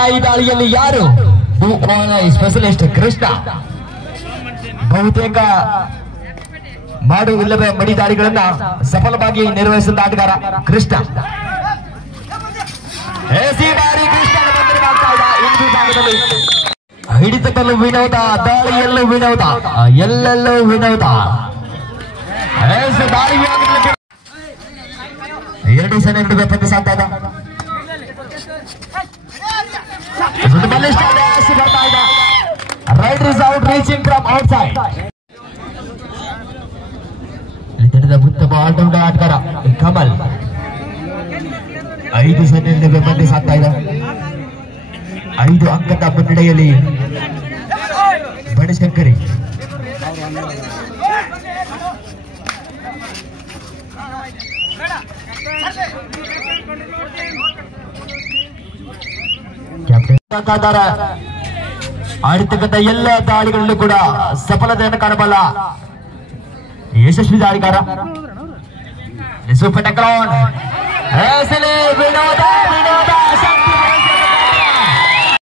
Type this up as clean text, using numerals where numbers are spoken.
Dye ದಾಳಿಯಲ್ಲಿ ಯಾರು specialist Krishna. ಬಹುತೇಕ ಮಾಡು ಇಲ್ಲವೇ ಮಡಿ ದಾಳಿಗಳನ್ನ ಸಫಲವಾಗಿ ನಿರ್ವಹಿಸಿದ ಆಟಗಾರ ಕೃಷ್ಣ. ಹಿಡಿತದಲ್ಲೂ ವಿನೋದ, ದಾಳಿಯಲ್ಲೂ ವಿನೋದ, ಎಲ್ಲೆಲ್ಲೂ ವಿನೋದ. ಎರಡು ಸೆನೆ ನಡುವೆ ಪಂದ್ಯ ಸಾಗ್ತಾ ಇದೆ. Rider is out, reaching from outside. ಉತ್ತಮ ಆಲ್ರೌಂಡರ್ ಆಟಗಾರ ಕಮಲ್. 5 ಸೆನೆ ನಡುವೆ ಪಂದ್ಯ ಸಾಗ್ತಾ ಇದೆ. 5 ಅಂಕದ ಮುನ್ನಡೆಯಲ್ಲಿ ಬನಶಂಕರಿ. ಆಡಿತಕ್ಕಂಥ ಎಲ್ಲ ದಾಳಿಗಳಲ್ಲೂ ಕೂಡ ಸಫಲತೆಯನ್ನು ಕಾಣಬಲ್ಲ ಯಶಸ್ವಿ ದಾಳಿಗಾರ. ವಿನೋದ ವಿನೋದ